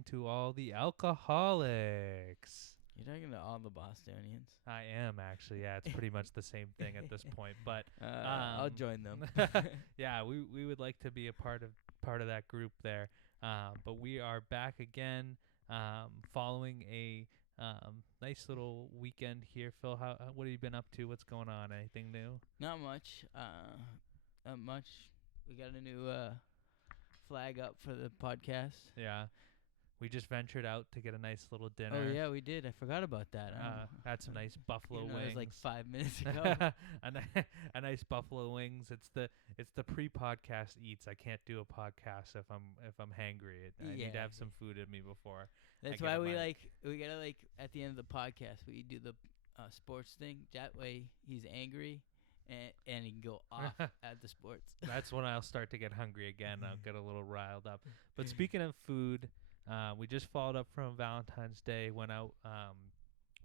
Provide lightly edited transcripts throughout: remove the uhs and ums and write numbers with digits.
talking to all the alcoholics. You're talking to all the Bostonians. I am actually. Yeah, it's pretty much the same thing at this point. But I'll join them. yeah, we would like to be a part of that group there. But we are back again, following a nice little weekend here. Phil, what have you been up to? What's going on? Anything new? Not much. Not much. We got a new flag up for the podcast. Yeah. We just ventured out to get a nice little dinner. Oh yeah, we did. I forgot about that. Had some nice buffalo wings. It was like 5 minutes ago. a nice buffalo wings. It's the pre-podcast eats. I can't do a podcast if I'm hangry. I need to have some food in me before. That's why we gotta at the end of the podcast we do the sports thing. That way he's angry. And he can go off at the sports. That's when I'll start to get hungry again. I'll get a little riled up. But speaking of food, we just followed up from Valentine's Day. Went out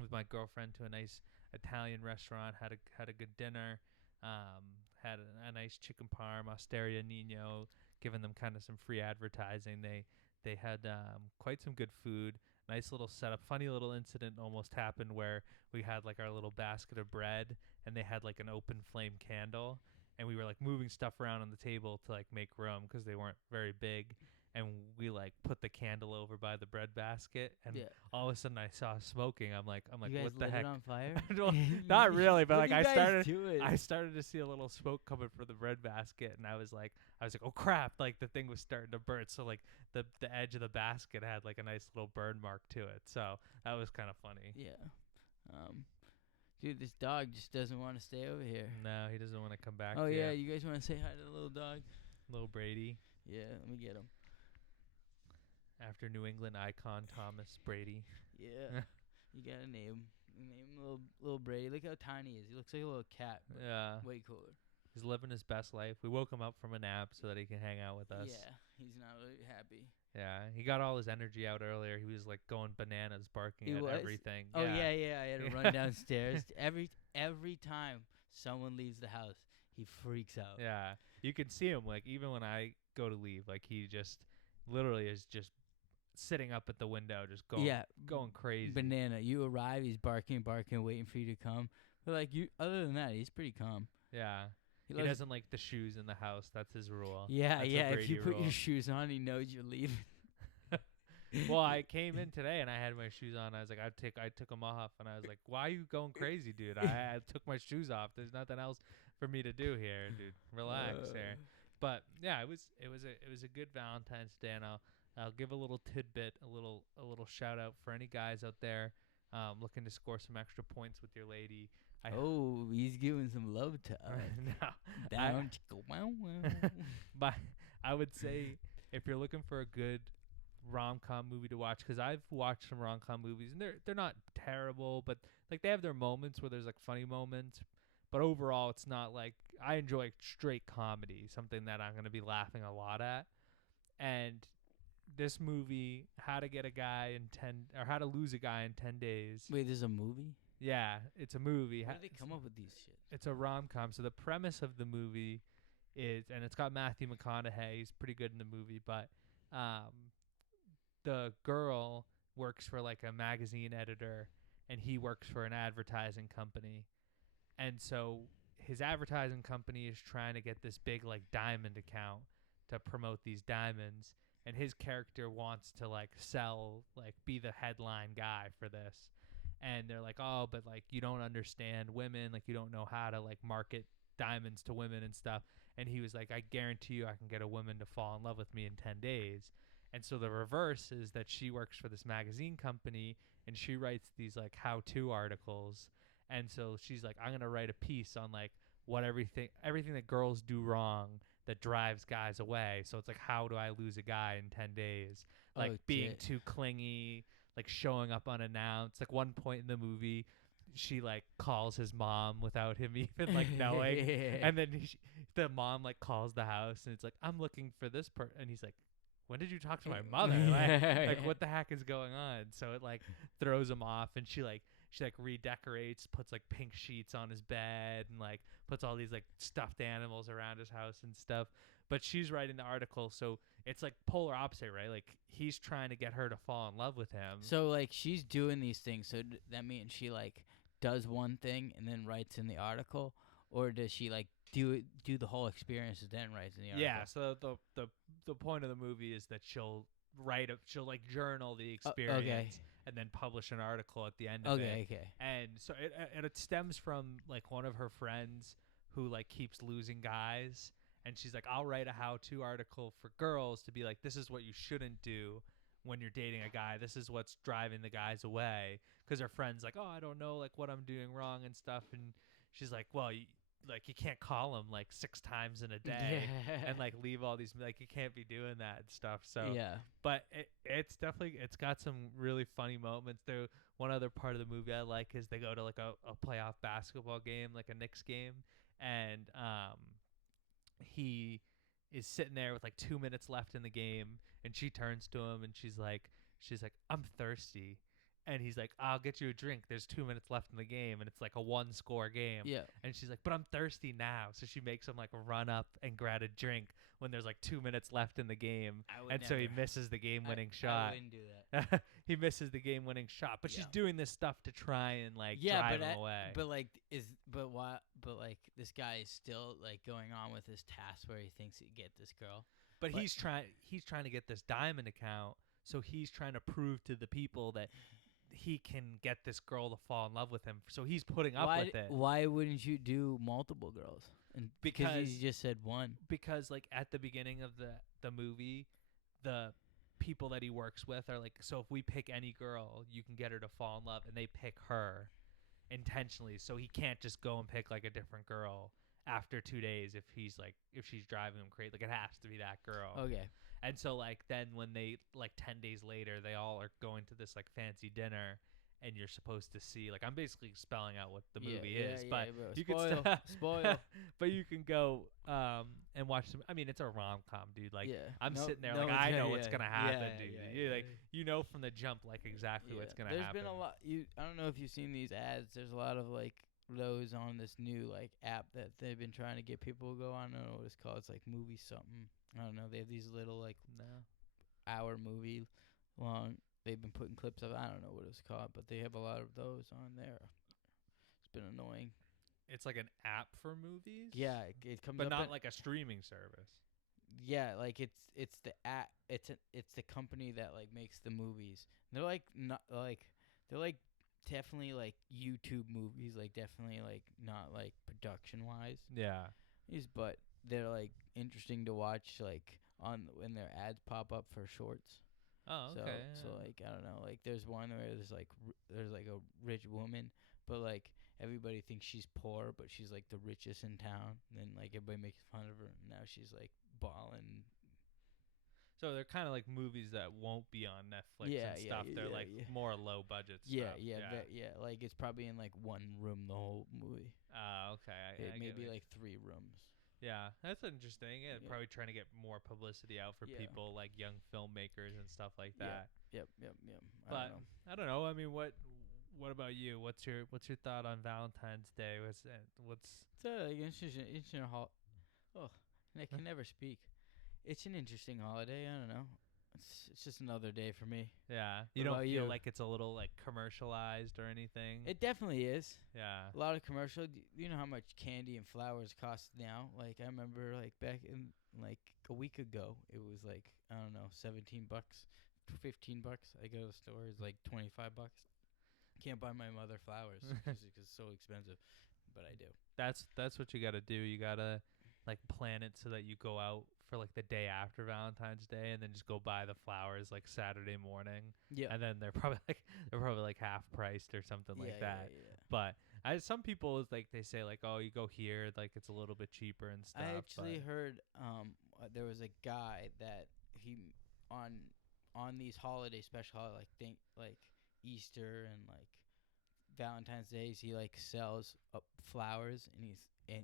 with my girlfriend to a nice Italian restaurant. Had a good dinner. Had a nice chicken parm, Osteria Nino, giving them kind of some free advertising. They had quite some good food. Nice little setup. Funny little incident almost happened where we had like our little basket of bread and they had like an open flame candle, and we were like moving stuff around on the table to like make room because they weren't very big. And we like put the candle over by the bread basket, and all of a sudden I saw smoking. I'm like, you guys what the lit heck? It on fire? Well, not really, but like I I started to see a little smoke coming from the bread basket, and I was like, oh crap! Like the thing was starting to burn. So like the edge of the basket had like a nice little burn mark to it. So that was kind of funny. Yeah. Dude, this dog just doesn't want to stay over here. No, he doesn't want to come back. Oh yeah, you guys want to say hi to the little dog? Little Brady. Yeah, let me get him. After New England icon Thomas Brady. Yeah. You gotta name him little Brady. Look how tiny he is. He looks like a little cat. Yeah. Way cooler. He's living his best life. We woke him up from a nap so that he can hang out with us. Yeah. He's not really happy. Yeah. He got all his energy out earlier. He was like going bananas, barking at everything. Oh yeah. I had to run downstairs. Every time someone leaves the house, he freaks out. Yeah. You can see him like even when I go to leave, like he just literally is just sitting up at the window, just going crazy. Banana. You arrive, he's barking, waiting for you to come. But like other than that, he's pretty calm. Yeah. He doesn't like the shoes in the house. That's his rule. Yeah. If you put your shoes on, he knows you're leaving. Well, I came in today and I had my shoes on. I was like, I took them off, and I was like, why are you going crazy, dude? I took my shoes off. There's nothing else for me to do here, dude. Relax here. But yeah, it was a good Valentine's Day, and I'll give a little tidbit, a little shout out for any guys out there looking to score some extra points with your lady. He's giving some love to us. But I would say if you're looking for a good rom-com movie to watch, because I've watched some rom-com movies and they're not terrible, but like they have their moments where there's like funny moments, but overall it's not like I enjoy straight comedy, something that I'm going to be laughing a lot at. And this movie, How to Lose a Guy in 10 Days. Wait, there's a movie? Yeah, it's a movie. How do they come up with these shit? It's a rom-com. So the premise of the movie is, and it's got Matthew McConaughey. He's pretty good in the movie, but the girl works for like a magazine editor, and he works for an advertising company. And so his advertising company is trying to get this big like diamond account to promote these diamonds. And his character wants to like sell, like be the headline guy for this. And they're like, oh, but like you don't understand women, like you don't know how to like market diamonds to women and stuff. And he was like, I guarantee you I can get a woman to fall in love with me in 10 days. And so the reverse is that she works for this magazine company and she writes these like how-to articles. And so she's like, I'm going to write a piece on like everything that girls do wrong that drives guys away. So it's like, how do I lose a guy in 10 days? Like being too clingy, like showing up unannounced. Like one point in the movie, she like calls his mom without him even like knowing. And then the mom like calls the house and it's like, I'm looking for this person. And he's like, when did you talk to my mother? Like what the heck is going on? So it like throws him off, and she redecorates, puts like pink sheets on his bed, and like puts all these like stuffed animals around his house and stuff. but she's writing the article, so it's like polar opposite, right? Like he's trying to get her to fall in love with him. So like she's doing these things. So that means she like does one thing and then writes in the article, or does she like do the whole experience and then writes in the article? Yeah, so the point of the movie is that she'll she'll like journal the experience and then publish an article at the end of it. Okay. And so it stems from like one of her friends who like keeps losing guys, and she's like, I'll write a how-to article for girls to be like, this is what you shouldn't do when you're dating a guy. This is what's driving the guys away, because her friend's like, oh, I don't know like what I'm doing wrong and stuff, and she's like, well, you can't call him like 6 times in a day and like leave all these, like you can't be doing that and stuff. So yeah. but it's definitely, it's got some really funny moments. There, one other part of the movie I like is they go to like a playoff basketball game, like a Knicks game, and he is sitting there with like 2 minutes left in the game, and she turns to him and she's like, I'm thirsty. And he's like, I'll get you a drink. There's 2 minutes left in the game, and it's like a 1-score game. Yeah. And she's like, but I'm thirsty now. So she makes him like run up and grab a drink when there's like 2 minutes left in the game. And so he misses the game-winning shot. I wouldn't do that. He misses the game-winning shot. But she's doing this stuff to try and like drive him away. But like but like this guy is still like going on with his task where he thinks he get this girl. But he's trying to get this diamond account. So he's trying to prove to the people that he can get this girl to fall in love with him. So he's putting up with it. Why wouldn't you do multiple girls? And because you just said one. Because like at the beginning of the movie, the people that he works with are like, so if we pick any girl, you can get her to fall in love, and they pick her intentionally. So he can't just go and pick like a different girl after 2 days if she's driving him crazy. Like it has to be that girl. Okay. And so like then when they like 10 days later, they all are going to this like fancy dinner, and you're supposed to see, like, I'm basically spelling out what the movie is, but bro. you Spoil, can spoil. but you can go and watch some. I mean, it's a rom-com, dude. Like I'm sitting there like I know what's gonna happen, dude. You know from the jump like exactly what's gonna happen. There's been a lot. I don't know if you've seen these ads. There's a lot of like those on this new like app that they've been trying to get people to go on. I don't know what it's called. It's like movie something. I don't know. They have these little like hour movie long. They've been putting clips of. I don't know what it's called, but they have a lot of those on there. It's been annoying. It's like an app for movies. Yeah, it comes but up not like a streaming service. Yeah, like it's the app. It's the company that like makes the movies. They're like not like they're like definitely like YouTube movies. Like definitely like not like production wise. Yeah. But they're like interesting to watch, like on when their ads pop up for shorts. Oh, okay. So like I don't know, like there's one where there's like a rich woman, but like everybody thinks she's poor, but she's like the richest in town. And then like everybody makes fun of her, and now she's like balling. So they're kind of like movies that won't be on Netflix and stuff. They're like more low budget stuff. Yeah. Like it's probably in like one room the whole movie. Okay. Maybe like 3 rooms. Yeah, that's interesting. Yeah, probably trying to get more publicity out for people like young filmmakers and stuff like that. Yep. But I don't know. I mean, what about you? What's your thought on Valentine's Day? What's like interesting Oh, and I can never speak. It's an interesting holiday. I don't know. It's just another day for me. Yeah. You don't feel like it's a little like commercialized or anything? It definitely is. Yeah. A lot of commercial. You know how much candy and flowers cost now? Like I remember like back in like a week ago, it was like, I don't know, $17, $15. I go to the store, it's like $25. Can't buy my mother flowers because it's so expensive, but I do. That's what you got to do. You got to like plan it so that you go out for like the day after Valentine's Day, and then just go buy the flowers like Saturday morning. Yeah. And then they're probably like half priced or something like that. Yeah. But some people is like they say like, oh, you go here, like it's a little bit cheaper and stuff. I actually heard there was a guy that he on these holiday special like Easter and like Valentine's Days, he like sells flowers, and he's and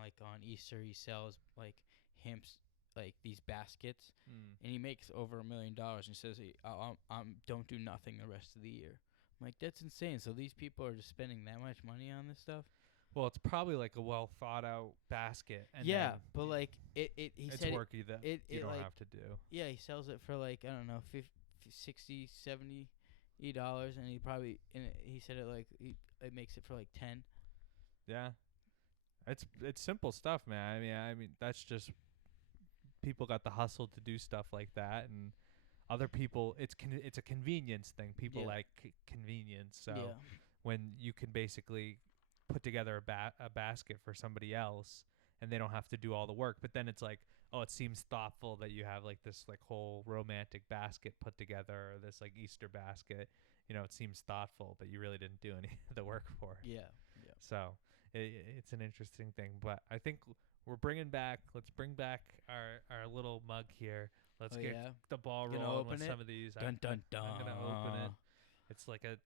like on Easter he sells like like these baskets, and he makes over $1 million. And he says don't do nothing the rest of the year. I'm like, that's insane. So these people are just spending that much money on this stuff? Well, it's probably like a well thought out basket, and Yeah, then but like he it's said worky that you it don't like have to do. yeah, he sells it for like I don't know, 50, 60, 70 dollars, and he said it like it makes it for like 10. Yeah, it's simple stuff, man. I mean that's just people got the hustle to do stuff like that, and other people it's a convenience thing. People Yeah. like convenience, so Yeah. when you can basically put together a basket for somebody else and they don't have to do all the work, but then it's like, oh, it seems thoughtful that you have like this like whole romantic basket put together, or this like Easter basket. It seems thoughtful, but you really didn't do any of the work for it. Yeah. Yeah. So it's an interesting thing, but I think let's bring back our little mug here. Let's Oh get yeah. the ball Gonna rolling open with it? some of these. Dun dun dun. I'm gonna open it. It's like a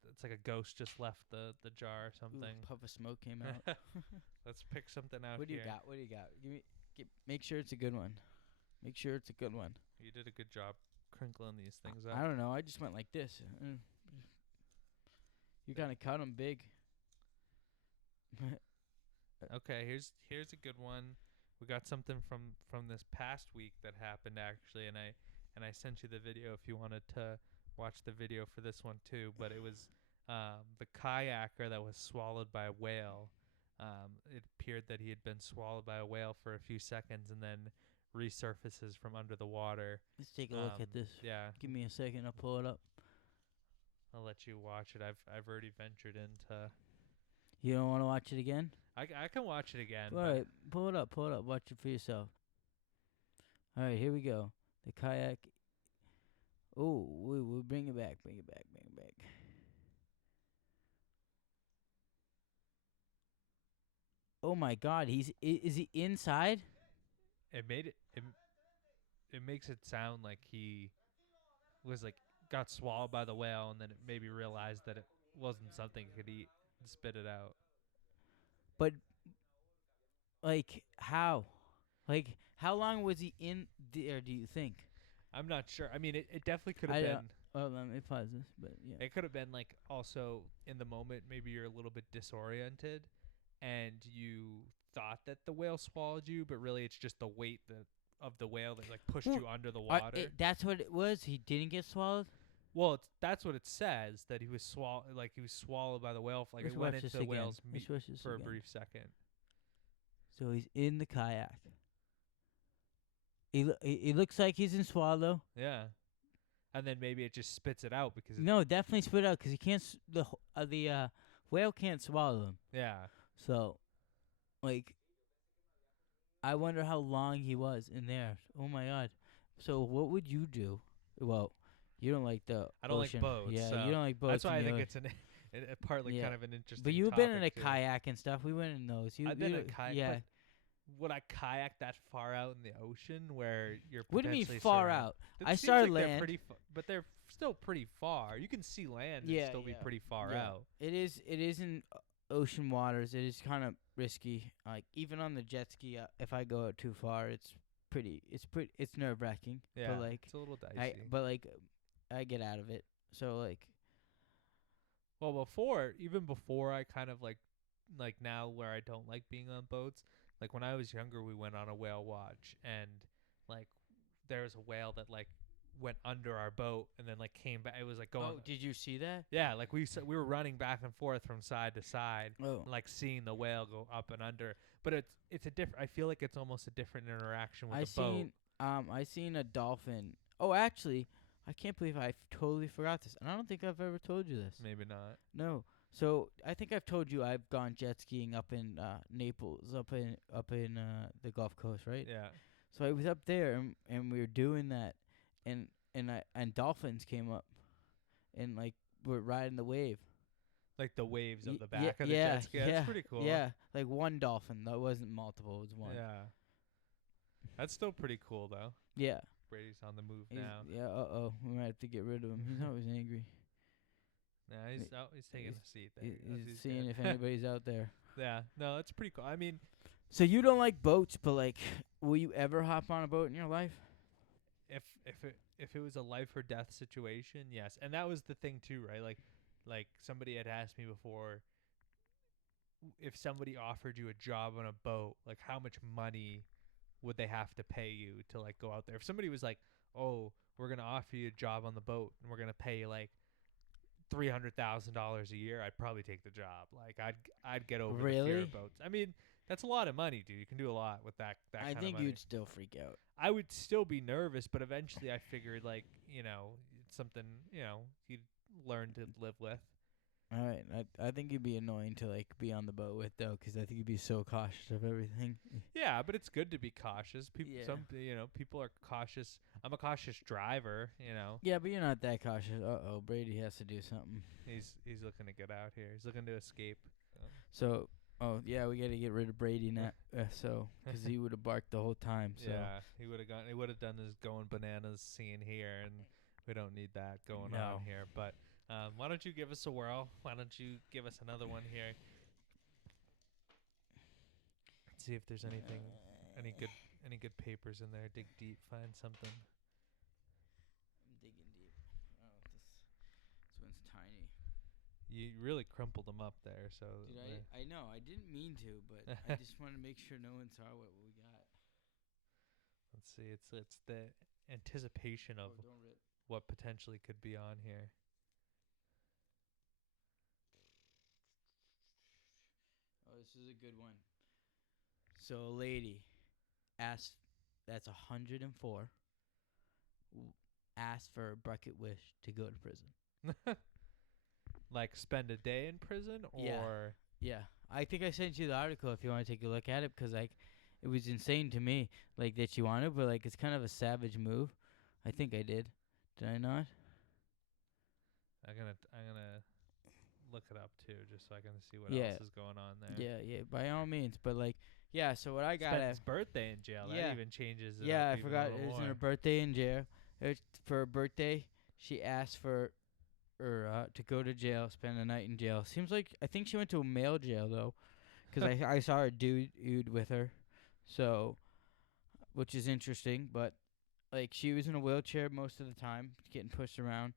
ghost just left the jar or Ooh, something. puff of smoke came out. Let's pick something out What do here. you got? What do you got? Make sure it's a good one. Make sure it's a good one. You did a good job crinkling these things I up. don't know. I just went like this. You kind of cut 'em big. Okay, here's a good one. We got something from this past week that happened actually, and I sent you the video if you wanted to watch the video for this one too. But it was the kayaker that was swallowed by a whale. It appeared that he had been swallowed by a whale for a few seconds and then resurfaces from under the water. Let's take a look at this. Yeah, Give me a second. I'll pull it up. I'll let you watch it. I've already ventured into. You don't want to watch it again? I can watch it again. All right, pull it up. Pull it up. Watch it for yourself. All right, here we go. The kayak. Oh, we'll bring it back. Bring it back. Bring it back. Oh my God, is he inside? It made it makes it sound like he was like got swallowed by the whale and then it maybe realized that it wasn't something he could eat and spit it out. But like how? Like how long was he in there? Do you think? I'm not sure. I mean, it definitely could have I been. don't- Well, let me pause this. But yeah. It could have been like also in the moment. Maybe you're a little bit disoriented, and you thought that the whale swallowed you, but really it's just the weight of the whale that like pushed Well, you under the water. That's what it was. He didn't get swallowed. Well, that's what it says, that he was swallowed by the whale. Like Let's it went watch into this the again. whale's Let's meat watch this for a again. brief second. So he's in the kayak. He looks like he's in swallow. Yeah, and then maybe it just spits it out because No, definitely spit out because he can't. The whale can't swallow him. yeah. So, like, I wonder how long he was in there. Oh my God. So what would you do? Well, you don't like the. I don't ocean. like boats. Yeah, so you don't like boats. that's why I in think the- it's partly Yeah. kind of an interesting. But you've been in a topic, too. kayak and stuff. We went in those. I've been in a kayak. Yeah. But would I kayak that far out in the ocean where you're? What do you mean potentially far surrounded? out? It I seems started like they're land. pretty but they're still pretty far. You can see land and Yeah, still be yeah, pretty far yeah. out. It is in ocean waters. It is kind of risky. Like even on the jet ski, if I go out too far, it's nerve wracking. Yeah, But like it's a little dicey. I get out of it. So like Well, even before I kind of like now where I don't like being on boats, like when I was younger, we went on a whale watch and like there was a whale that like went under our boat and then like came back. It was like going. oh, did you see that? Yeah, like we were running back and forth from side to side, Oh, like seeing the whale go up and under. But it's a different. I feel like it's almost a different interaction with the boat. I seen a dolphin. Oh, actually, I can't believe I totally forgot this. And I don't think I've ever told you this. Maybe not. No. So I think I've told you I've gone jet skiing up in Naples, up in the Gulf Coast, right? Yeah. So I was up there and we were doing that, and dolphins came up, and like were riding the wave. Like the waves of Y- the yeah, back of the yeah, jet ski. yeah, That's pretty cool. Yeah, like one dolphin. That wasn't multiple. It was one. Yeah. That's still pretty cool though. Yeah. Brady's on the move He's- now. Yeah. We might have to get rid of him. He's always angry. Nah, he's taking a seat there. He's seeing if anybody's out there. Yeah. No, that's pretty cool. I mean, So you don't like boats, but like, will you ever hop on a boat in your life? if it was a life or death situation, yes. And that was the thing too, right? Like somebody had asked me before, if somebody offered you a job on a boat, like how much money would they have to pay you to like go out there? If somebody was like, "Oh, we're gonna offer you a job on the boat and we're gonna pay you like $300,000 a year," I'd probably take the job. Like I'd get over the fear Really? of boats. I mean, that's a lot of money, dude. You can do a lot with that I kind of think money. you'd still freak out. I would still be nervous, but eventually I figured like, it's something, you'd learn to live with. All right, I think you'd be annoying to like be on the boat with though, 'cause I think you'd be so cautious of everything. Yeah, but it's good to be cautious. People Yeah. some people are cautious. I'm a cautious driver. Yeah, but you're not that cautious. Brady has to do something. He's looking to get out here. He's looking to escape. So, yeah, we got to get rid of Brady now. Because he would have barked the whole time. So. Yeah, he would have done his going bananas scene here, and we don't need that going No. on here. But why don't you give us a whirl? Why don't you give us another one here? Let's see if there's any good papers in there. Dig deep, find something. I'm digging deep. Oh, this one's tiny. You really crumpled them up there, so. Dude, I know. I didn't mean to, but I just want to make sure no one saw what we got. Let's see. It's the anticipation of Don't rip. what potentially could be on here. Oh, this is a good one. So a lady asked, that's 104, asked for a bucket wish to go to prison. Like spend a day in prison, or Yeah, I think I sent you the article if you want to take a look at it, because like it was insane to me, like that you wanted, but like it's kind of a savage move. I think I did. Did I not? I'm gonna look it up too, just so I can see what Yeah. else is going on there. Yeah, by all means. But like, yeah. So what I got Spent at, his birthday in jail. Yeah. That even changes it. yeah, up I even forgot a it little was in more. her birthday in jail. For her birthday, she asked for to go to jail, spend the night in jail. Seems like I think she went to a male jail though, 'cause I saw a dude with her, so which is interesting. But like she was in a wheelchair most of the time, getting pushed around.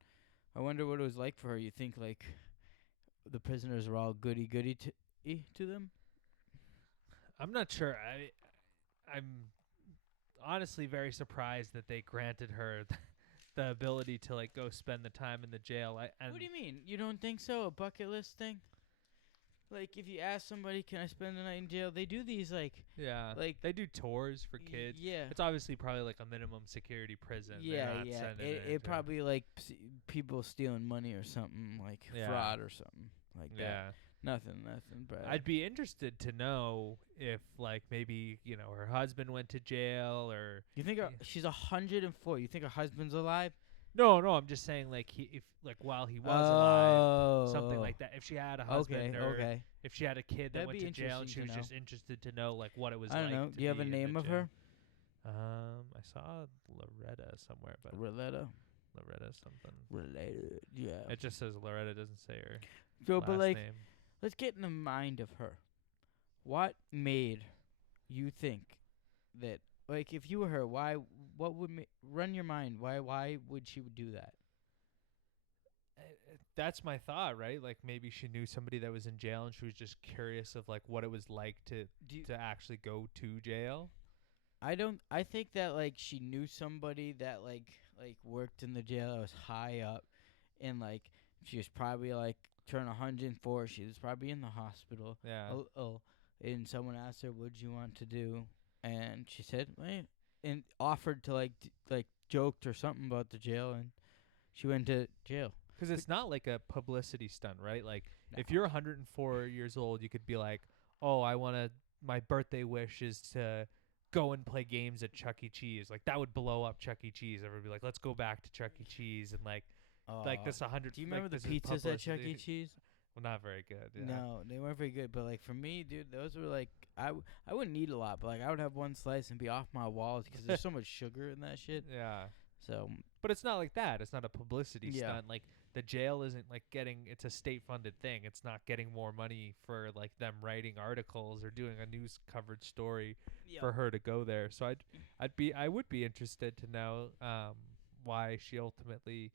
I wonder what it was like for her. You think like the prisoners were all goody to them? I'm not sure. I'm honestly very surprised that they granted her the ability to like go spend the time in the jail. What do you mean? You don't think so? A bucket list thing? Like if you ask somebody, "Can I spend the night in jail?" They do these like Yeah, like they do tours for kids. Yeah. It's obviously probably like a minimum security prison. They're Yeah, not yeah. sending It into- probably like people stealing money or something, like Yeah. fraud or something like that. Yeah. Nothing, but I'd be interested to know if like maybe her husband went to jail or you think she's 104? You think her husband's alive? no. I'm just saying like if while he was alive, something like that. If she had a husband or Okay. if she had a kid that That'd went be to jail and she interesting was to just interested to know like what it was I like. don't know. to Do you have a be in the name of jail. her? I saw Loretta somewhere, but Loretta. Loretta something. Related. Yeah. It just says Loretta. Doesn't say her So, last but like, name. let's get in the mind of her. What made you think that, like, if you were her, what would run your mind? Why would she do that? That's my thought, right? Like maybe she knew somebody that was in jail and she was just curious of like what it was like to actually go to jail. I think that like she knew somebody that like worked in the jail that was high up, and like she was probably like turned 104. She was probably in the hospital. Yeah. And someone asked her, "What'd you want to do?" And she said, and offered to like joked or something about the jail, and she went to jail. Because it's not like a publicity stunt, right? Like No. if you're 104 years old, you could be like, "Oh, my birthday wish is to go and play games at Chuck E. Cheese." Like that would blow up Chuck E. Cheese. Everybody would be like, "Let's go back to Chuck E. Cheese," and like this 100. Do you remember like, the this is pizzas at Chuck E. publicity. Cheese? Well, not very good. Yeah. No, they weren't very good. But like for me, dude, those were like I wouldn't eat a lot, but like I would have one slice and be off my walls because there's so much sugar in that shit. Yeah. So, But it's not like that. It's not a publicity Yeah. stunt. Like the jail isn't like it's a state funded thing. It's not getting more money for like them writing articles or doing a news covered story for her to go there. So I would be interested to know why she ultimately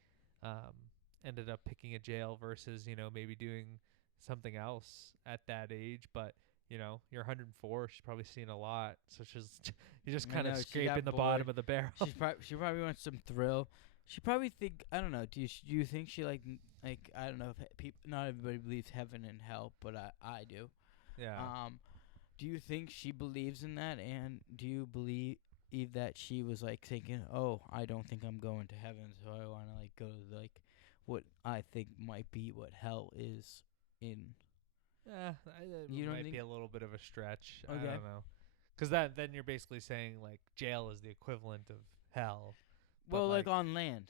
ended up picking a jail versus maybe doing something else at that age. But you know, you're 104. She's probably seen a lot, so you're just I kind of know, she scraping got the bored. bottom of the barrel. She probably wants some thrill. She probably think, I don't know. Do you think she like I don't know if not everybody believes heaven and hell, but I do. Yeah. Do you think she believes in that, and do you believe that she was like thinking, oh, I don't think I'm going to heaven, so I want to like go to like what I think might be what hell is in. Yeah, You don't might think? be a little bit of a stretch. I Okay. don't know, because then you're basically saying like jail is the equivalent of hell. But, Well, like on land.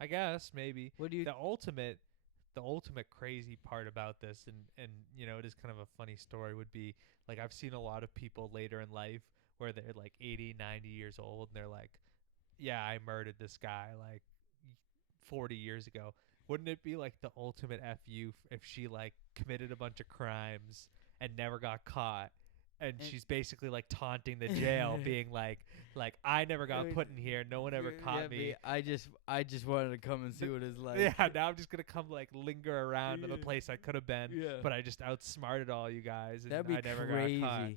I guess maybe What do you? the ultimate crazy part about this, and you know, it is kind of a funny story, would be like I've seen a lot of people later in life where they're like 80, 90 years old, and they're like, yeah, I murdered this guy like 40 years ago. Wouldn't it be like the ultimate fu if she like committed a bunch of crimes and never got caught, and she's basically like taunting the jail, being like I never got put in here, no one ever caught me. I just wanted to come and see what it's like. Yeah, now I'm just gonna come like linger around in the place I could have been, Yeah. but I just outsmarted all you guys, and That'd be I never crazy. got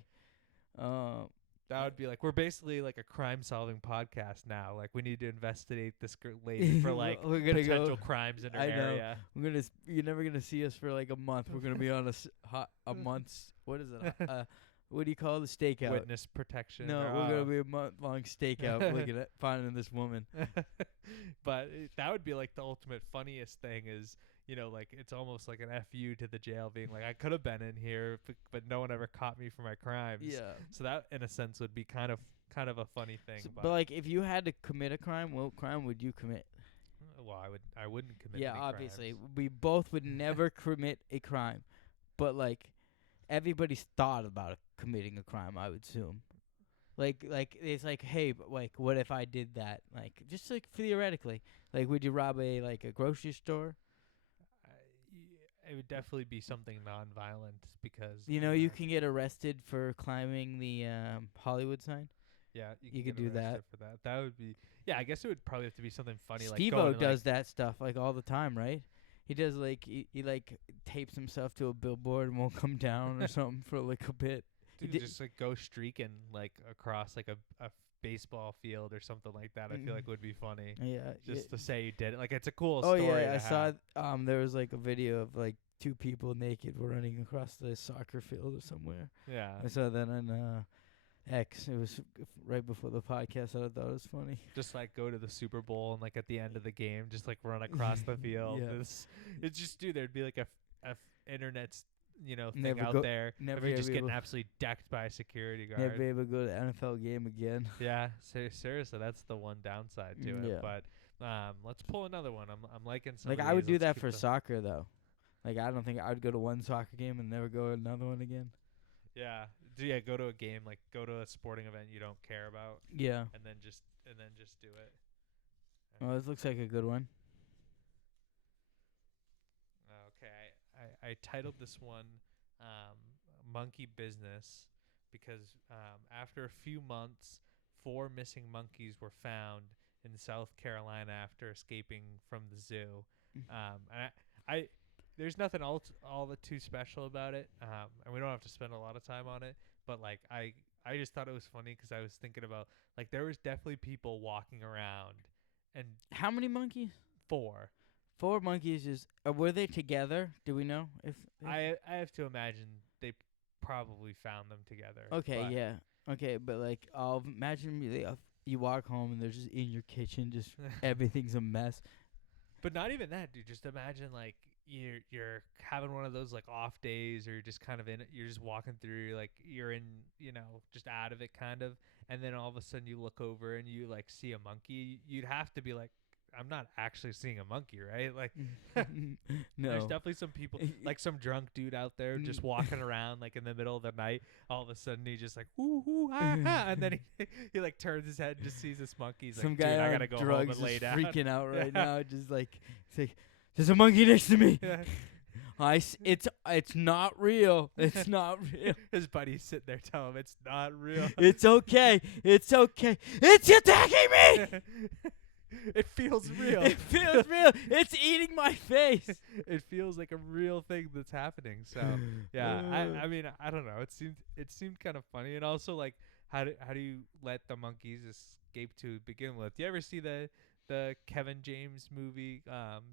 caught. That would be like, we're basically like a crime-solving podcast now. Like, we need to investigate this lady for like we're gonna potential crimes in her I know. area. You're never gonna see us for like a month. We're gonna be on a month's, what is it? What do you call the stakeout? Witness protection. No, we're gonna be a month-long stakeout looking at finding this woman. But that would be like the ultimate funniest thing is, you know, like it's almost like an FU to the jail, being like, I could have been in here, but no one ever caught me for my crimes. Yeah. So that, in a sense, would be kind of a funny thing. So, but like, if you had to commit a crime, what crime would you commit? Well, I wouldn't commit. Yeah, any obviously, crimes. we both would never commit a crime, but like, everybody's thought about committing a crime, I would assume. Like it's like, hey, like, what if I did that? Like, just like theoretically, like, would you rob a grocery store? It would definitely be something non-violent, because You can get arrested for climbing the Hollywood sign. Yeah, you could could do that. For that. That would be. Yeah, I guess it would probably have to be something funny. Steve-O like does that stuff like all the time, right? He does like he like tapes himself to a billboard and won't come down or something for like a bit. Dude, just like go streaking like across like a baseball field or something like that. I feel like would be funny. Yeah, just to say you did it. Like, it's a cool Oh story. yeah, I saw. have. There was like a video of like two people naked running across the soccer field or somewhere. Yeah. I saw that on X. It was right before the podcast. I thought it was funny. Just like go to the Super Bowl and like at the end of the game, just like run across the field. Yeah. It's just, dude, there'd be like a internet's thing Never out go- there. never If you're be just getting able- absolutely decked by a security guard. Never be able to go to an NFL game again. Yeah, seriously, that's the one downside to it. Yeah. But let's pull another one. I'm liking some. Like of I would these. do Let's that keep for the- soccer though. Like I don't think I would go to one soccer game and never go to another one again. Yeah, go to a game, like go to a sporting event you don't care about, Yeah. and then just do it. Well, this looks like a good one. Okay, I titled this one Monkey Business because after a few months, 4 missing monkeys were found in South Carolina after escaping from the zoo. And I there's nothing all that too special about it, and we don't have to spend a lot of time on it, but like I just thought it was funny because I was thinking about, like, there was definitely people walking around, and How many monkeys? 4. 4 monkeys is. Were they together? Do we know if? I have to imagine they probably found them together. Okay, but yeah. Okay, but like, I'll imagine you walk home and they're just in your kitchen, just everything's a mess. But not even that, dude. Just imagine like you're having one of those like off days, or you're just kind of in it. You're just walking through, like you're in, just out of it kind of, and then all of a sudden you look over and you like see a monkey. You'd have to be like, I'm not actually seeing a monkey, right? Like, No. there's definitely some people, like some drunk dude out there just walking around like in the middle of the night. All of a sudden he just like, woo hoo ha ha, and then he like turns his head and just sees this monkey. He's Some like, guy dude, I on gotta go home drugs and lay is down. freaking out right Yeah. now. Just like, it's like, there's a monkey next to me. Yeah. It's not real. It's not real. His buddy's sitting there telling him it's not real. It's okay. It's okay. It's attacking me. It feels real. It feels real. It's eating my face. It feels like a real thing what's happening. So yeah, I mean, I don't know. It seemed kind of funny, and also like how do you let the monkeys escape to begin with? Do you ever see the Kevin James movie,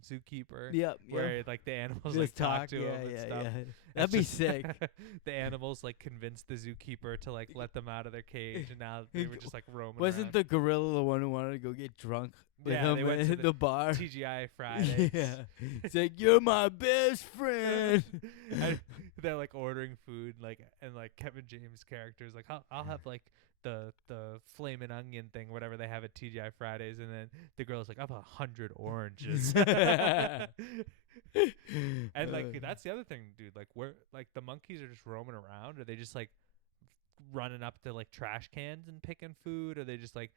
Zookeeper, Yep. where like the animals Just like talk to yeah, him and yeah, stuff? yeah. It's That'd be just sick. the animals like convinced the zookeeper to like let them out of their cage, and now they were just like roaming Wasn't around. the gorilla the one who wanted to go get drunk with Yeah, him they went to at the bar? TGI Fridays. Yeah. It's like, you're my best friend. And they're like ordering food, like, and like Kevin James characters like, I'll have like the flaming onion thing, whatever they have at TGI Fridays, and then the girl's like, I'll have 100 oranges. And like that's the other thing, dude. Like where like the monkeys are just roaming around, or they just like running up to like trash cans and picking food, or they just like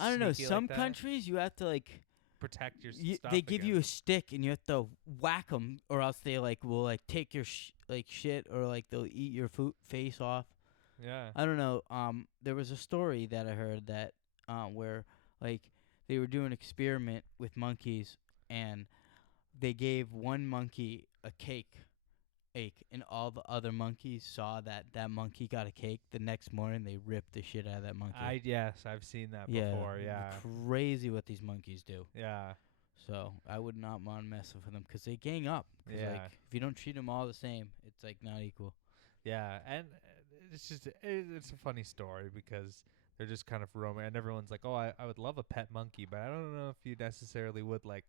I don't know. sneaky Some like that? countries you have to like. Protect your stuff. They give you a against- stick and you have to whack them, or else they like will like take your like shit, or like they'll eat your face off. Yeah. I don't know. There was a story that I heard that where like they were doing an experiment with monkeys, and they gave one monkey a cake, and all the other monkeys saw that monkey got a cake. The next morning, they ripped the shit out of that monkey. Yes, I've seen that before. Yeah. Crazy what these monkeys do. Yeah. So I would not mind messing with them, 'cause they gang up. 'Cause Yeah. like if you don't treat them all the same, it's like not equal. Yeah, and it's just it's a funny story because they're just kind of roaming, and everyone's like, "Oh, I would love a pet monkey," but I don't know if you necessarily would like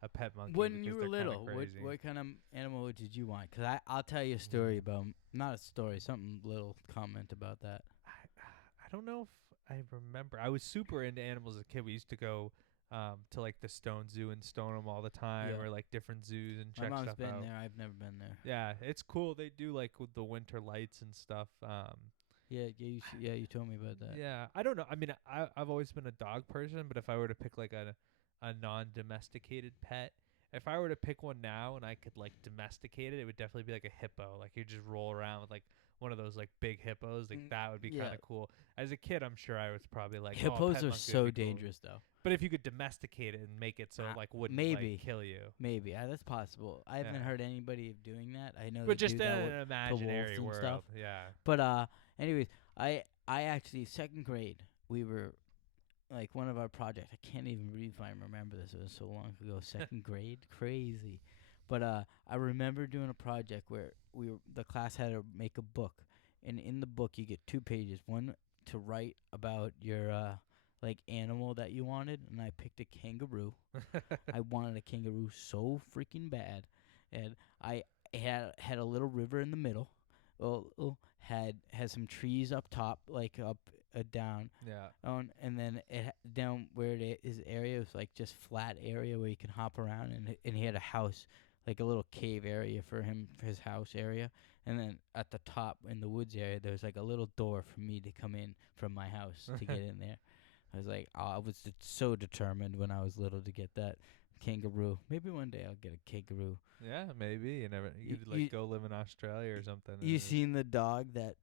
a pet monkey. When because you were they're kinda little, crazy. what kind of animal did you want? 'Cause I'll tell you a story about not a story, something little comment about that. I don't know if I remember. I was super into animals as a kid. We used to go to like the Stone Zoo in Stoneham all the time, Yeah. or like different zoos and My check mom's stuff been out. there. I've never been there. Yeah, it's cool. They do like with the winter lights and stuff. Yeah, you told me about that. Yeah, I don't know. I mean, I've always been a dog person, but if I were to pick like a non-domesticated pet, if I were to pick one now and I could like domesticate it, it would definitely be like a hippo. Like you just roll around with like one of those like big hippos. Like that would be yeah. kind of cool. As a kid, I'm sure I was probably like, Hippos pet are monkey would so be cool. dangerous, though. But if you could domesticate it and make it so it like wouldn't maybe. like kill you. Maybe that's possible. I haven't Yeah. heard anybody of doing that. I know, But they just do in that with an imaginary and world. stuff. Yeah. But anyways, I actually second grade we were like one of our projects. I can't even believe I remember this. It was so long ago. Second grade, crazy. But I remember doing a project where the class had to make a book, and in the book you get 2 pages. One to write about your like animal that you wanted, and I picked a kangaroo. I wanted a kangaroo so freaking bad, and I had a little river in the middle. Had some trees up top, like up down. Yeah. And then down where it is area was like just flat area where you can hop around, and he had a house, like a little cave area for his house area, and then at the top in the woods area there was like a little door for me to come in from my house to get in there. I was like, I was so determined when I was little to get that kangaroo. Maybe one day I'll get a kangaroo. Yeah, maybe. You never. You could like go live in Australia or something. You seen the dog that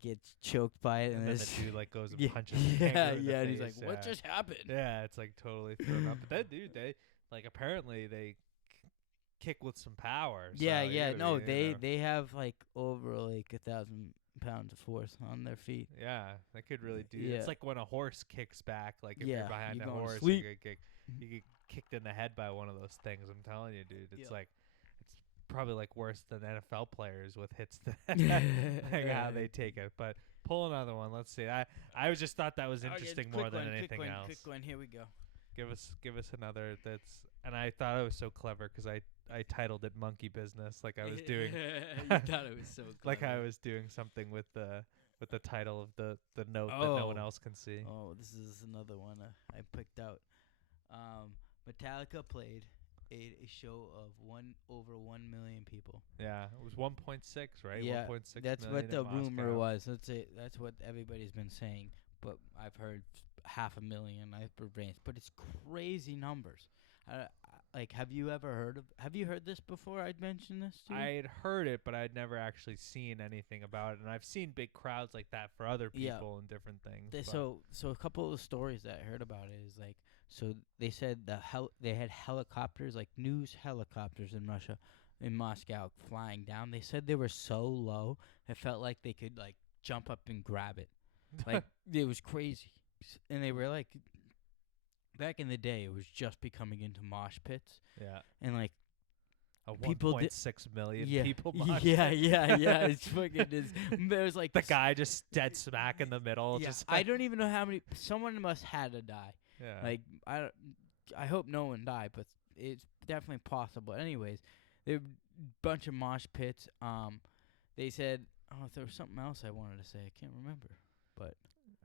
gets choked by it, and then the it's dude like goes and yeah, punches the kangaroo in the and he's face, like, "What just happened?" Yeah, it's like totally thrown up. But that dude, they like apparently they kick with some power. Yeah, so yeah. you No, know. they have like over like 1,000 pounds of force on their feet. Yeah, that could really do. Yeah. It's like when a horse kicks back. Like if Yeah, you're behind you a go to horse, sleep. you get kicked in the head by one of those things. I'm telling you, dude. It's Yeah. like it's probably like worse than NFL players with hits to the head, like how they take it. But pull another one. Let's see. I just thought that was interesting more than anything else. Quick one. Here we go. Give us another that's. And I thought it was so clever because I titled it Monkey Business, like I was doing. You thought it was so clever. Like I was doing something with the title of the note that no one else can see. Oh, this is another one I picked out. Metallica played a show of over 1 million people. Yeah, it was 1.6, right? Yeah, 1.6 that's million what the in rumor Moscow. was. That's what everybody's been saying. But I've heard 500,000. I've heard range, but it's crazy numbers. Like, have you heard this before? I'd mentioned this to you? I'd heard it, but I'd never actually seen anything about it. And I've seen big crowds like that for other people and different things. So a couple of the stories that I heard about it is like, so they said they had helicopters, like news helicopters in Russia, in Moscow flying down. They said they were so low, it felt like they could like jump up and grab it. Like it was crazy. And they were like, back in the day, it was just becoming into mosh pits, Yeah. and like A people did- 1.6 million yeah, people mosh yeah, pit. yeah. It's fucking. There's like The guy just dead smack in the middle. Yeah, Just I don't even know how many. Someone must had to die. yeah. Like I hope no one died, but it's definitely possible. Anyways, there were a bunch of mosh pits. They said, oh, there was something else I wanted to say. I can't remember. But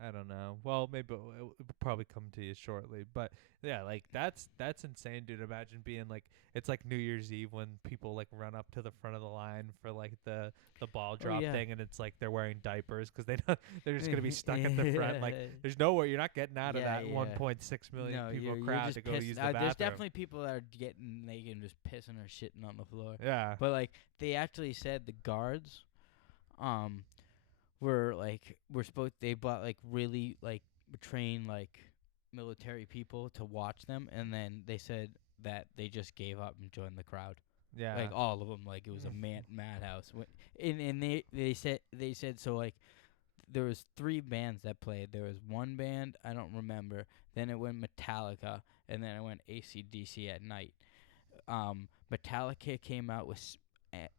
I don't know. Well, maybe it'll probably come to you shortly. But yeah, like that's insane, dude. Imagine being like, it's like New Year's Eve when people like run up to the front of the line for like the ball drop yeah. thing, and it's like they're wearing diapers because they know they're just gonna be stuck at the front. Like there's nowhere you're not getting out of Yeah, that yeah. 1.6 million No, people you're crowd just to go pissed. use the bathroom. There's definitely people that are getting naked and just pissing or shitting on the floor. Yeah. But like they actually said the guards, were supposed, they bought like really like trained like military people to watch them, and then they said that they just gave up and joined the crowd. Yeah. Like all of them, like it was a madhouse. And they said so like there was 3 bands that played. There was one band I don't remember. Then it went Metallica, and then it went AC/DC at night. Metallica came out with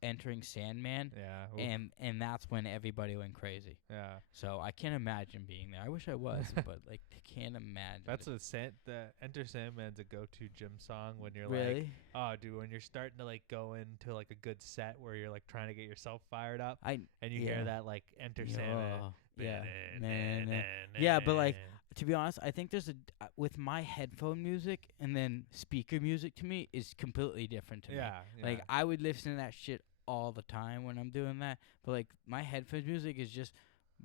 Entering Sandman, Yeah. Oof. and that's when everybody went crazy. Yeah. So I can't imagine being there. I wish I was, but like can't imagine. That's the Enter Sandman's a go-to gym song when you're really. like, oh, dude, when you're starting to like go into like a good set where you're like trying to get yourself fired up, and you hear that like Enter Sandman. Yeah, yeah, but like to be honest, I think there's with my headphone music and then speaker music to me is completely different to me. Yeah. Like I would listen to that shit all the time when I'm doing that, but like my headphone music is just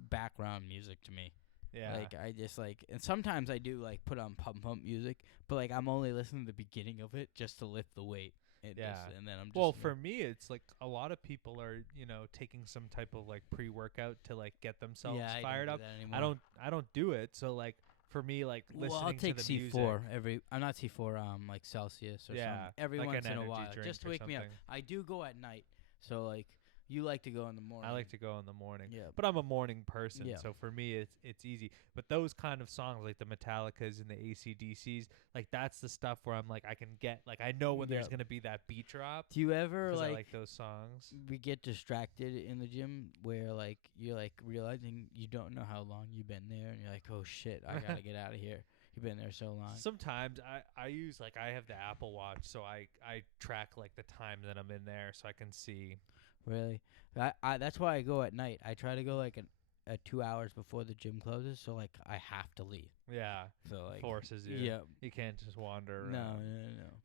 background music to me. Yeah. Like I just like, and sometimes I do like put on pump music, but like I'm only listening to the beginning of it just to lift the weight. And then I'm just well, for me, it's like a lot of people are, taking some type of like pre-workout to like get themselves fired up. I don't do it. So like for me, like listening I'll take to the C4 music, I'm not C4, like Celsius or something. Every like once an in a energy while, drink just to or wake me up. something. I do go at night, so like you like to go in the morning. I like to go in the morning. Yeah. But I'm a morning person, Yeah. so for me it's easy. But those kind of songs like the Metallicas and the AC/DCs, like that's the stuff where I'm like I can get like I know when there's gonna be that beat drop. Do you ever 'cause I like like those songs? we get distracted in the gym where like you're like realizing you don't know how long you've been there, and you're like, oh shit, I gotta get out of here. You've been there so long. Sometimes I use like I have the Apple Watch, so I track like the time that I'm in there, so I can see. Really? I that's why I go at night. I try to go like 2 hours before the gym closes, so like I have to leave. Yeah. So like Forces you. Yeah. You can't just wander around. No.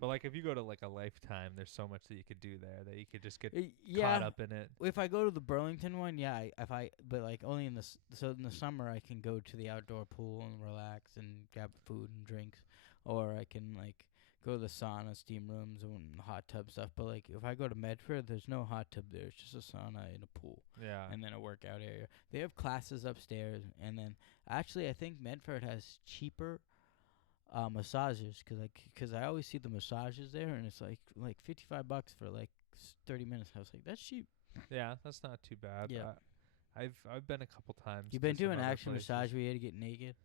But like if you go to like a Lifetime, there's so much that you could do there that you could just get Yeah. caught up in it. If I go to the Burlington one, yeah, but like only in so in the summer I can go to the outdoor pool and relax and grab food and drinks, or I can like go to the sauna, steam rooms, and hot tub stuff. But like if I go to Medford, there's no hot tub there. It's just a sauna and a pool. Yeah. And then a workout area. They have classes upstairs, and then actually I think Medford has cheaper massages because I always see the massages there, and it's like $55 for like 30 minutes. I was like, that's cheap. Yeah, that's not too bad. Yeah. I've been a couple times. You've been to some doing other action places. massage where you had to get naked?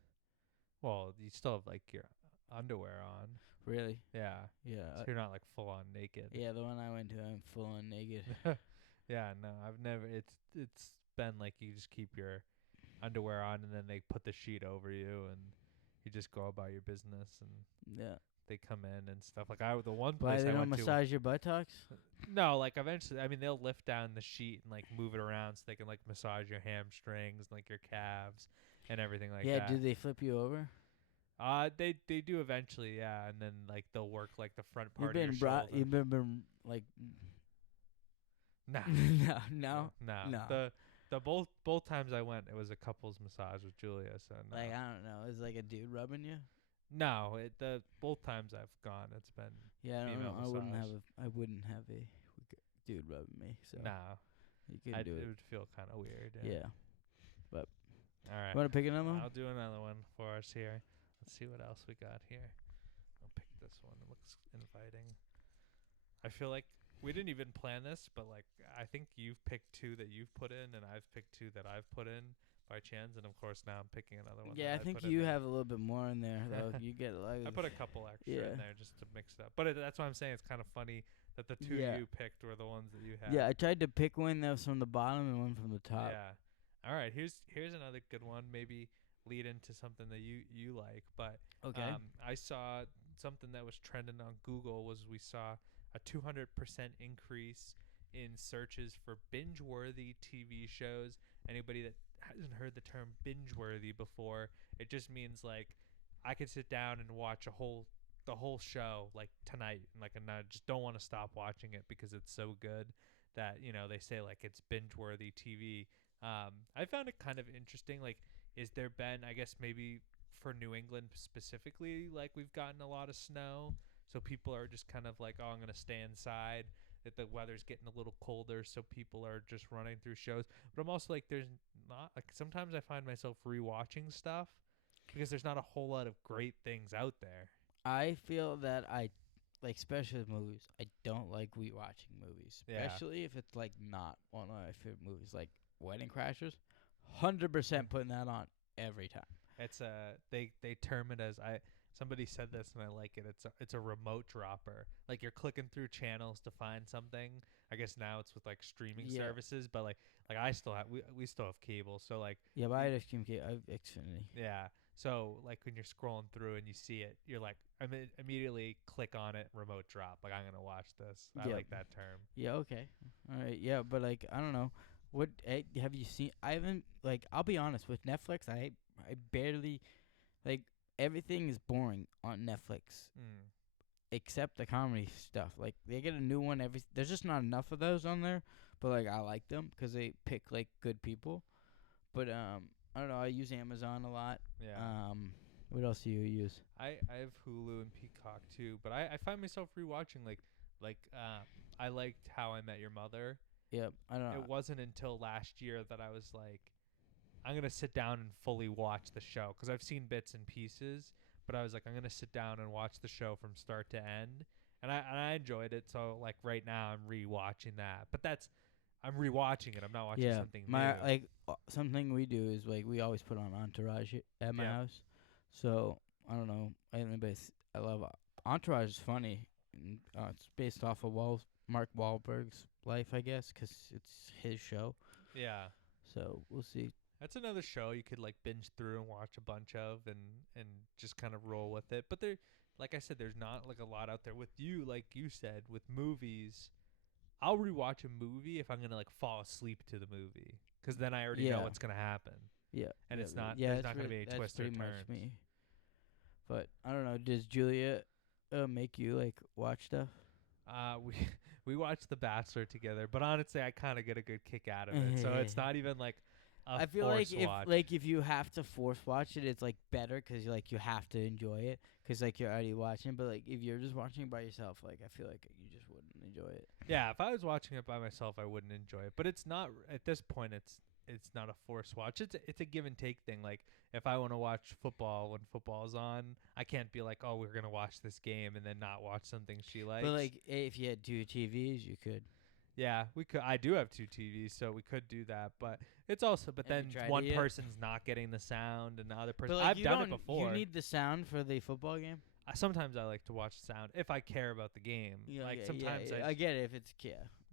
Well, you still have like your underwear on. Really? Yeah. Yeah. So you're not like full on naked. Yeah, the one I went to, I'm full on naked. Yeah, no, I've never. It's been like you just keep your underwear on, and then they put the sheet over you, and you just go about your business, and Yeah. they come in and stuff. Like the one Why place they I don't went to. massage your buttocks? No, like eventually, I mean, they'll lift down the sheet and like move it around so they can like massage your hamstrings, and, like your calves, and everything like that. Yeah, do they flip you over? They do eventually, yeah, and then like they'll work like the front part You've of been your shoulder. you've been like Nah, no. The both times I went, it was a couples massage with Julia. So no. Like I don't know, is like a dude rubbing you? No, the both times I've gone, it's been Yeah, I don't female know. massage. I wouldn't have a dude rubbing me. So no. you couldn't do It it. would feel kind of weird. Yeah. All right. Want to pick another one? I'll do another one for us here. Let's see what else we got here. I'll pick this one. It looks inviting. I feel like we didn't even plan this, but like I think you've picked 2 that you've put in, and I've picked 2 that I've put in by chance, and of course now I'm picking another one. Yeah, I that think put in you there. have a little bit more in there though. You get like I put a couple extra yeah. in there just to mix it up. But that's why I'm saying it's kind of funny that the 2 Yeah. you picked were the ones that you had. Yeah, I tried to pick one that was from the bottom and one from the top. Yeah. All right. Here's another good one. Maybe lead into something that you like. But Okay. I saw something that was trending on Google. We saw a 200% increase in searches for binge-worthy TV shows. Anybody that hasn't heard the term binge-worthy before, it just means like I could sit down and watch the whole show like tonight, and I just don't want to stop watching it because it's so good that they say like it's binge-worthy TV. I found it kind of interesting. Like, is there been, I guess maybe for New England specifically, like we've gotten a lot of snow, so people are just kind of like, oh, I'm gonna stay inside. That the weather's getting a little colder, so people are just running through shows. But I'm also like, there's not like sometimes I find myself rewatching stuff because there's not a whole lot of great things out there. I feel that I like, especially with movies, I don't like rewatching movies, Yeah. especially if it's like not one of my favorite movies, like Wedding Crashers. 100% putting that on every time. It's they term it as somebody said this and I like it. It's a remote dropper. Like you're clicking through channels to find something. I guess now it's with like streaming services, but like I still have we still have cable, so like yeah, but I have Xfinity. Yeah. So like when you're scrolling through and you see it, you're like immediately click on it, remote drop. Like I'm gonna watch this. I like that term. Yeah. Okay. All right. Yeah, but like I don't know. What have you seen? I haven't, like, I'll be honest with Netflix. I barely, like, everything is boring on Netflix except the comedy stuff. Like they get a new one every. There's just not enough of those on there. But like I like them because they pick like good people. But I don't know. I use Amazon a lot. Yeah. What else do you use? I have Hulu and Peacock too, but I find myself rewatching I liked How I Met Your Mother. Yep, I don't know. It wasn't until last year that I was like, I'm gonna sit down and fully watch the show because I've seen bits and pieces, but I was like, I'm gonna sit down and watch the show from start to end, and I enjoyed it. So like right now I'm rewatching that, but I'm rewatching it. I'm not watching something new. Something we do is like we always put on Entourage at my house. So I don't know. I love Entourage. Is funny. And, it's based off of Mark Wahlberg's life, I guess, 'cause it's his show. Yeah. So we'll see. That's another show you could like binge through and watch a bunch of and just kind of roll with it. But like I said, there's not like a lot out there. With you, like you said, with movies, I'll rewatch a movie if I'm gonna like fall asleep to the movie, 'cause then I already know what's gonna happen. Yeah. And it's not. Yeah, there's not gonna be any twists or turns. Much me. But I don't know. Does Julia make you like watch stuff? We watched The Bachelor together, but honestly, I kind of get a good kick out of it. So it's not even like I feel like if you have to force watch it, it's like better 'cause you have to enjoy it 'cause like you're already watching. But like if you're just watching it by yourself, like I feel like you just wouldn't enjoy it. Yeah, if I was watching it by myself, I wouldn't enjoy it. But it's not at this point. It's not a forced watch. It's a give and take thing. Like if I want to watch football when football's on, I can't be like, oh, we're gonna watch this game and then not watch something she likes. But like if you had 2 TVs, you could. Yeah, we could. I do have 2 TVs, so we could do that. But it's also, but then one person's not getting the sound, and the other person. I've done it before. You need the sound for the football game. Sometimes I like to watch sound if I care about the game. Sometimes I get it if it's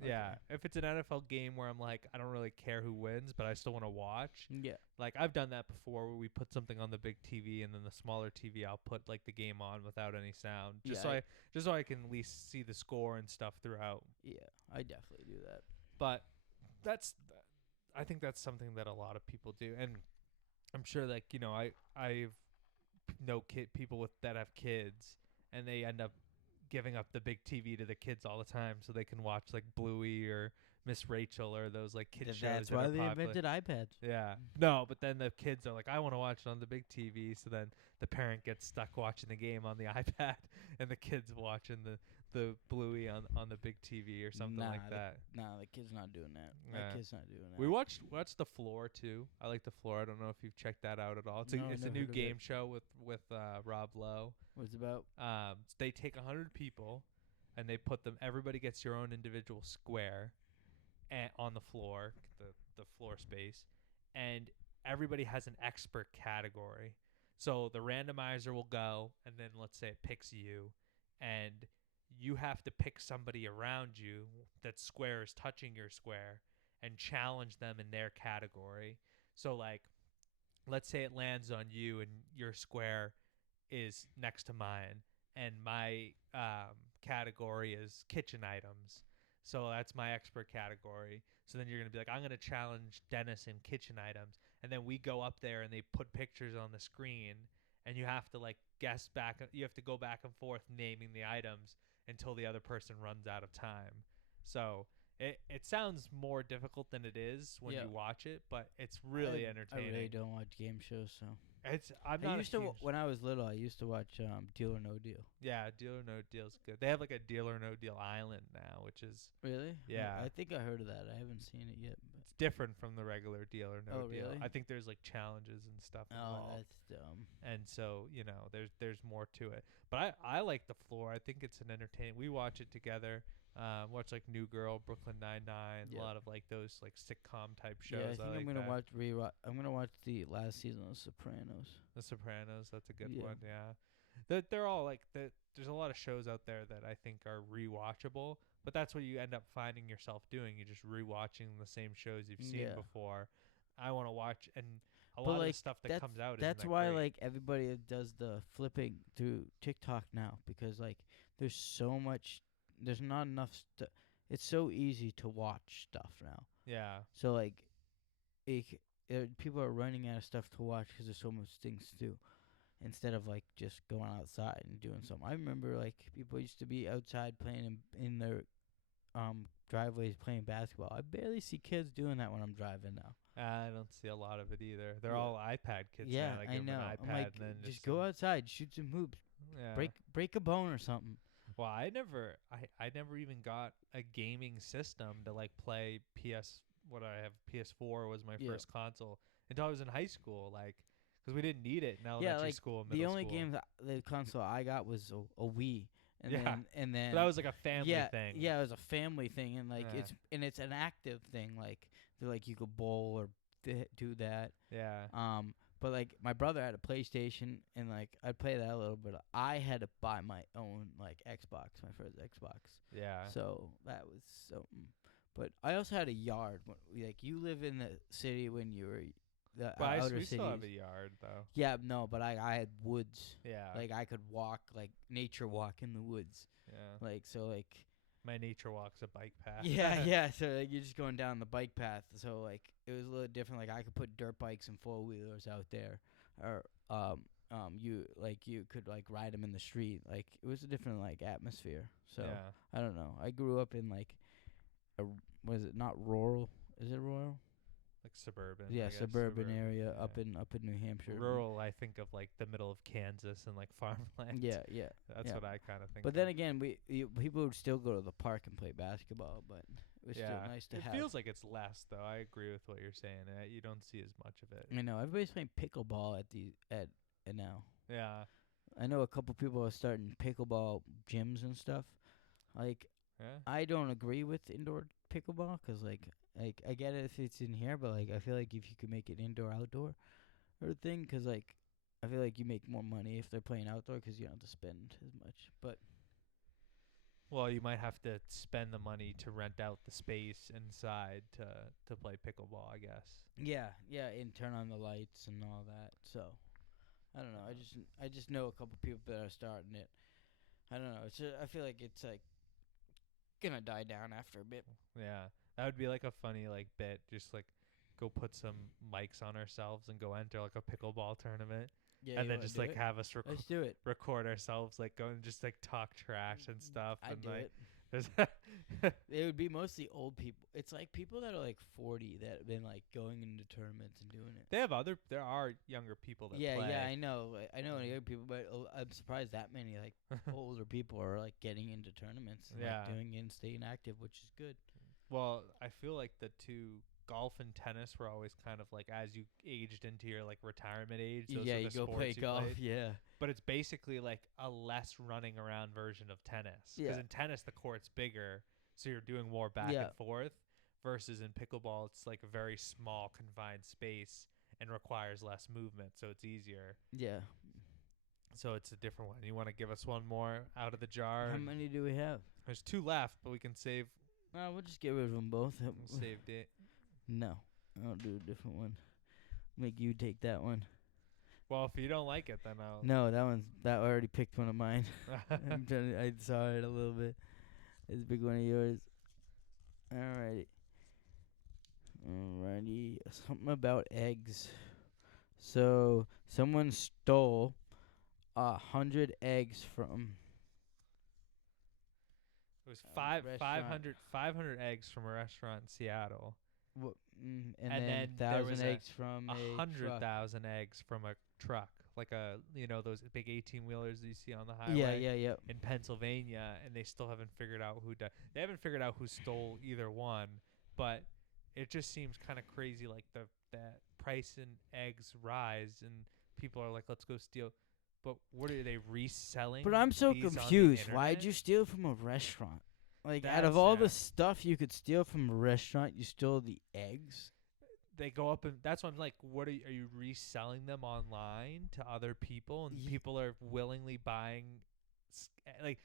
Yeah, if it's an NFL game where I'm like, I don't really care who wins, but I still want to watch. Yeah. Like I've done that before, where we put something on the big TV, and then the smaller TV, I'll put like the game on without any sound, just so I can at least see the score and stuff throughout. Yeah, I definitely do that. But I think that's something that a lot of people do, and I'm sure like I know people that have kids, and they end up giving up the big TV to the kids all the time so they can watch like Bluey or Miss Rachel or those like kid shows. That's why they invented iPads. Yeah. No, but then the kids are like, I want to watch it on the big TV. So then the parent gets stuck watching the game on the iPad, and the kids watching the Bluey on the big TV or something like that. The kid's not doing that. Yeah. That kid's not doing that. We watched The Floor too. I like The Floor. I don't know if you've checked that out at all. It's a new game show with Rob Lowe. What's it about? They take 100 people, and they put them. Everybody gets your own individual square, on the floor, the floor space, and everybody has an expert category. So the randomizer will go, and then let's say it picks you, and you have to pick somebody around you that square is touching your square and challenge them in their category. So like, let's say it lands on you and your square is next to mine, and my category is kitchen items. So that's my expert category. So then you're going to be like, I'm going to challenge Dennis in kitchen items. And then we go up there and they put pictures on the screen, and you have to like guess back. You have to go back and forth naming the items until the other person runs out of time. So it sounds more difficult than it is when you watch it, but it's really entertaining. I really don't watch game shows, so. I'm not. I used to when I was little. I used to watch Deal or No Deal. Yeah, Deal or No Deal's good. They have like a Deal or No Deal Island now, which is really. Yeah. I think I heard of that. I haven't seen it yet. But. It's different from the regular Deal or No Deal. Really? I think there's like challenges and stuff involved. Oh, that's dumb. And so there's more to it. But I like the floor. I think it's an entertaining. We watch it together. Watch like New Girl, Brooklyn Nine-Nine, a lot of like those like sitcom type shows. Yeah, I think I'm gonna watch I'm gonna watch the last season of Sopranos. The Sopranos. That's a good one. Yeah, they're all like there's a lot of shows out there that I think are rewatchable, but that's what you end up finding yourself doing. You're just rewatching the same shows you've seen before. I want to watch, and a lot of the stuff that comes out. That's isn't that why great. like everybody does the flipping through TikTok now, because like there's so much. There's not enough stuff. It's so easy to watch stuff now. Yeah. So like, people are running out of stuff to watch because there's so much things to do, instead of like just going outside and doing something. I remember like people used to be outside playing in their driveways playing basketball. I barely see kids doing that when I'm driving now. I don't see a lot of it either. They're all iPad kids. Yeah, now. Like I give 'em know. An iPad I'm like, and then just go outside, shoot some hoops, Yeah. break a bone or something. Well, I never even got a gaming system to like play PS4 was my first console until I was in high school, like, because we didn't need it in elementary school and middle the only school. games the console I got was a Wii, and then But that was like a family thing. Yeah, it was a family thing, and like Yeah. it's an active thing, like you could bowl or do that. Yeah. But like my brother had a PlayStation, and like I'd play that a little bit. I had to buy my own like Xbox, my first Xbox. Yeah. So that was something. But I also had a yard. Like you live in the city when you were the outer we cities. still have a yard though. Yeah, no, but I had woods. Yeah. Like I could walk, like nature walk in the woods. Yeah. Like so, like. My nature walk's a bike path. Yeah. So like you're just going down the bike path. So like it was a little different. Like I could put dirt bikes and 4-wheelers out there, or you could like ride them in the street. Like it was a different like atmosphere. So I don't know. I grew up in like was it not rural? Is it rural? Like suburban. Yeah, I guess, suburban area yeah. up in New Hampshire. Rural, I think of like the middle of Kansas and like farmland. Yeah. That's what I kind of think. But then again, people would still go to the park and play basketball, but it was still nice to have. It feels like it's less though. I agree with what you're saying. You don't see as much of it. I know everybody's playing pickleball at now. Yeah. I know a couple people are starting pickleball gyms and stuff. Like, I don't agree with indoor pickleball because, like I get it if it's in here, but like I feel like if you could make it indoor outdoor or thing, because like I feel like you make more money if they're playing outdoor because you don't have to spend as much. But well, you might have to spend the money to rent out the space inside to play pickleball, I guess. Yeah, and turn on the lights and all that. So I don't know. I just know a couple people that are starting it. I don't know. I feel like it's like gonna die down after a bit. Yeah, that would be like a funny like bit. Just like go put some mics on ourselves and go enter like a pickleball tournament. Yeah, and then just like have us Let's do it. record ourselves like going just like talk trash and stuff. I'd and do like, it. There's It would be mostly old people. It's like people that are like 40 that have been like going into tournaments and doing it. There are younger people that play. Yeah, I know. I know younger people, but I'm surprised that many like older people are like getting into tournaments and like doing it and staying active, which is good. Well, I feel like the two, golf and tennis, were always kind of like as you aged into your like retirement age. Those Yeah, were you the go sports play golf. played. Yeah. but it's basically like a less running around version of tennis. Yeah. Because in tennis, the court's bigger, so you're doing more back Yeah. and forth. Versus in pickleball, it's like a very small, confined space and requires less movement, so it's easier. Yeah. So it's a different one. You want to give us one more out of the jar? How many do we have? There's 2 left, but we can save. We'll just get rid of them both. Saved it. No, I'll do a different one. Make you take that one. Well, if you don't like it, then I'll. No, that I already picked one of mine. I saw it a little bit. It's a big one of yours. Alrighty. Something about eggs. So someone stole 100 eggs from. It was restaurant. 500 eggs from a restaurant in Seattle. And then then there was 1,000 eggs from a 100,000 eggs from a truck, like those big 18-wheelers that you see on the highway. Yeah. In Pennsylvania, and they still haven't figured out they haven't figured out who stole either one, but it just seems kind of crazy, like that price in eggs rise and people are like, let's go steal. But what are they reselling? But I'm so these on the confused. Why'd internet? you steal from a restaurant? Like, out That's of all it. the stuff you could steal from a restaurant, you stole the eggs? They go up, and that's what I'm like, what are you reselling them online to other people, and people are willingly buying like,